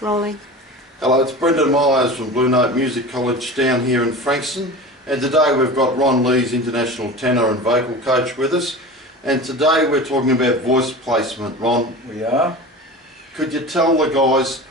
Rolling. Hello, it's Brendan Myers from Blue Note Music College down here in Frankston, and today we've got Lees International Tenor and Vocal Coach with us, and today we're talking about voice placement. Ron, we are. Could you tell the guys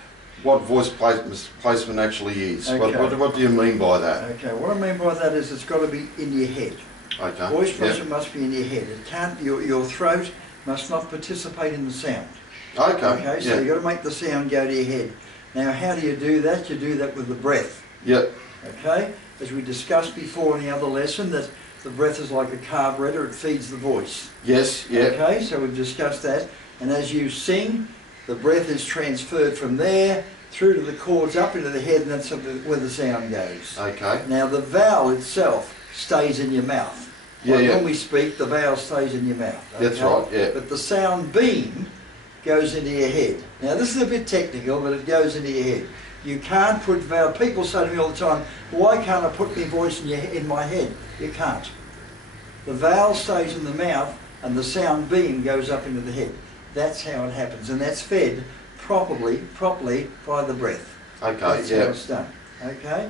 what voice placement actually is? Okay. What do you mean by that? Okay, what I mean by that is it's got to be in your head. Okay. Voice placement must be in your head. It can't. Your throat must not participate in the sound. Okay. Okay, so you've got to make the sound go to your head. Now, how do you do that? You do that with the breath. Yep. Okay, as we discussed before in the other lesson, that the breath is like a carburetor, it feeds the voice. Yes, yep. Okay, so we've discussed that, and as you sing, the breath is transferred from there through to the cords up into the head, and that's where the sound goes. Okay. Now, the vowel itself stays in your mouth. Yeah, Like yeah. when we speak, the vowel stays in your mouth. Okay? That's right, yeah. But the sound beam goes into your head. Now, this is a bit technical, but it goes into your head. You can't put vowel. People say to me all the time, why can't I put my voice in my head? You can't. The vowel stays in the mouth and the sound beam goes up into the head. That's how it happens, and that's fed properly by the breath. Okay, that's how it's done. Okay?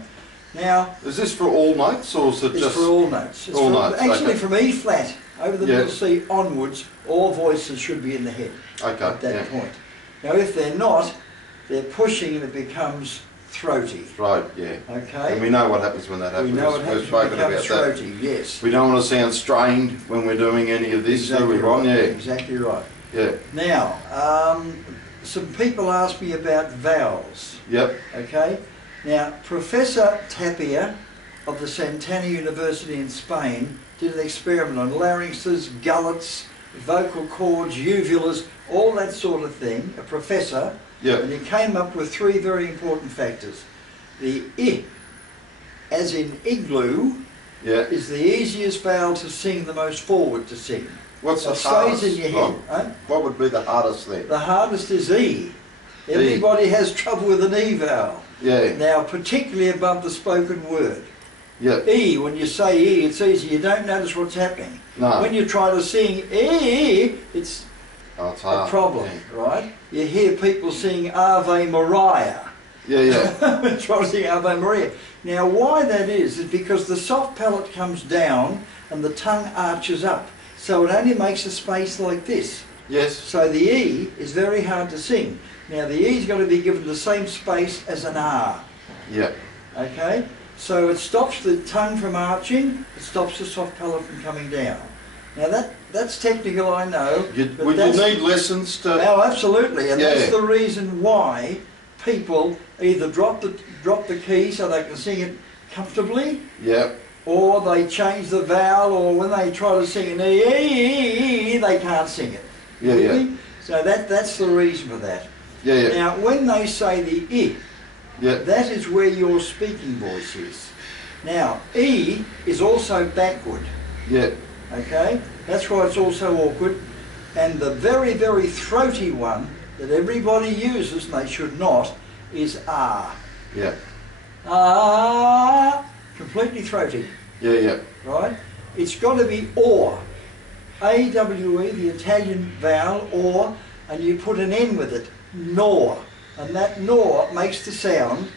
Now, is this for all notes, or is it just... It's for all notes. It's all notes, actually okay. From E flat over the middle C onwards, all voices should be in the head at that point. Now, if they're not, they're pushing and it becomes throaty. Right, yeah. Okay? And we know what happens when that happens. We know what happens when it becomes throaty, yes. We don't want to sound strained when we're doing any of this, do we, Ron? Yeah. Exactly right. Yeah. Now, some people ask me about vowels. Yep. Okay? Now, Professor Tapia of the Santana University in Spain did an experiment on larynxes, gullets, vocal cords, uvulas, all that sort of thing, a professor, and he came up with three very important factors. The I, as in igloo, is the easiest vowel to sing, the most forward to sing. What's the hardest? Stays in your head. Huh? What would be the hardest then? The hardest is E. Everybody has trouble with an E vowel. Yeah. Now, particularly above the spoken word. Yep. E, when you say E, it's easy. You don't notice what's happening. No. When you try to sing E, it's a problem, right? You hear people sing Ave Maria. Yeah. Try to sing Ave Maria. Now, why that is because the soft palate comes down and the tongue arches up. So it only makes a space like this. Yes. So the E is very hard to sing. Now, the E's got to be given the same space as an R. Yep. Okay? So it stops the tongue from arching, it stops the soft palate from coming down. Now that's technical, I know. Would you need lessons to... Oh, absolutely, and that's the reason why people either drop the key so they can sing it comfortably, or they change the vowel, or when they try to sing an E, they can't sing it. Really? So that's the reason for that. Now, when they say the I, that is where your speaking voice is. Now, E is also backward. Okay? That's why it's also awkward. And the very, very throaty one that everybody uses, and they should not, is R. R. Completely throaty. Right? It's got to be OR. A-W-E, the Italian vowel, OR, and you put an N with it. Nor. And that nor makes the sound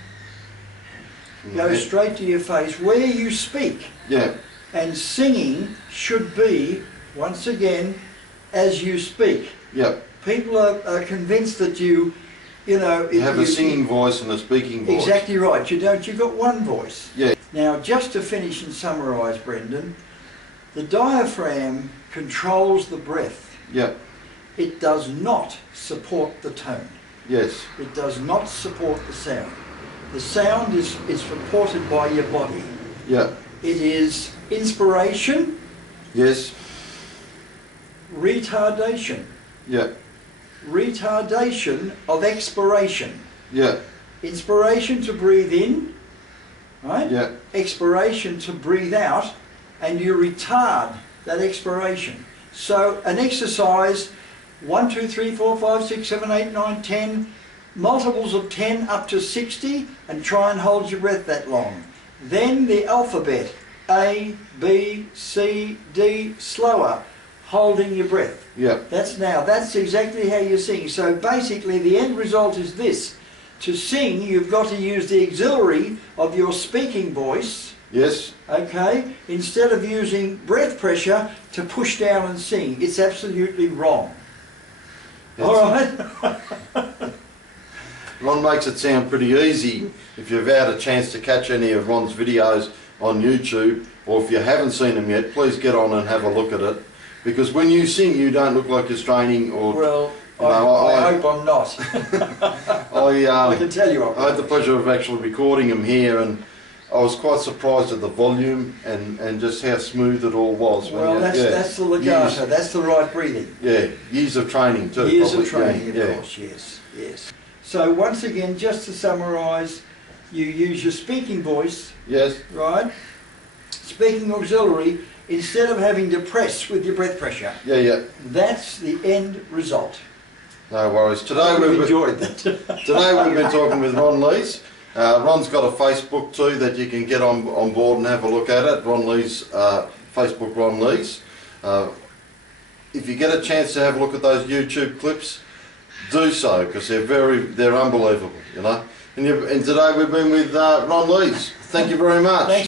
go straight to your face where you speak. And singing should be, once again, as you speak. People are convinced that you have a singing voice and a speaking voice. Exactly right. You don't. You've got one voice. Now, just to finish and summarise, Brendan, the diaphragm controls the breath. It does not support the tone. It does not support the sound. The sound is supported by your body. It is inspiration. Retardation. Retardation of expiration. Inspiration to breathe in, right? Expiration to breathe out, and you retard that expiration. So an exercise, 1, 2, 3, 4, 5, 6, 7, 8, 9, 10, multiples of 10 up to 60, and try and hold your breath that long. Then the alphabet, A, B, C, D, slower, holding your breath. That's exactly how you sing. So basically the end result is this. to sing, you've got to use the auxiliary of your speaking voice. Yes. Okay, instead of using breath pressure to push down and sing. It's absolutely wrong. All right. Ron makes it sound pretty easy. If you've had a chance to catch any of Ron's videos on YouTube, or if you haven't seen them yet, please get on and have a look at it. Because when you sing, you don't look like you're straining or... Well, I hope I'm not. I can tell you I'm not. I had the pleasure of actually recording him here, and I was quite surprised at the volume and just how smooth it all was. Well, that's the legato, that's the right breathing. Yeah, years of training too. Years of training, of course, yes, yes. So once again, just to summarise, you use your speaking voice, yes, right? Speaking auxiliary, instead of having to press with your breath pressure. Yeah, yeah. That's the end result. No worries. Today we've enjoyed that. Today we've been talking with Ron Lees. Ron's got a Facebook too that you can get on board and have a look at it. Ron Lees, Facebook Ron Lees. If you get a chance to have a look at those YouTube clips, do so, because they're unbelievable, you know. And today we've been with Ron Lees. Thank you very much. Thanks.